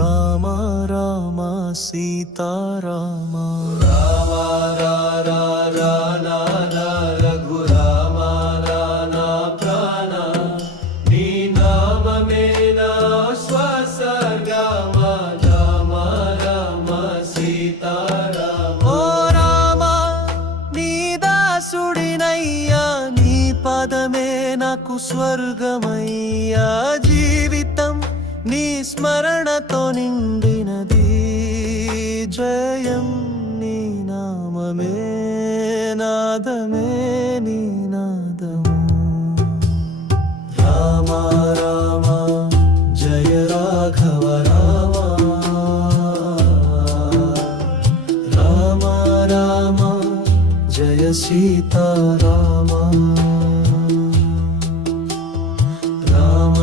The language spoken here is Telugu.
రామ రామ సీతారామ రామ రఘురామ నా ప్రాణ నీ నామమే నా శ్వాసగామ రామ రామ సీతారామ ఓ రామ నీ దాసుడినయ్యా నీ పదమే నాకు స్వర్గమయ్యా జీవితం నీ స్మరణతో నిండినది జయం నీ నామమే నాదమే నీ నాదము రామ రామ జయ రాఘవ రామ రామ రామ జయ సీతారామ రామ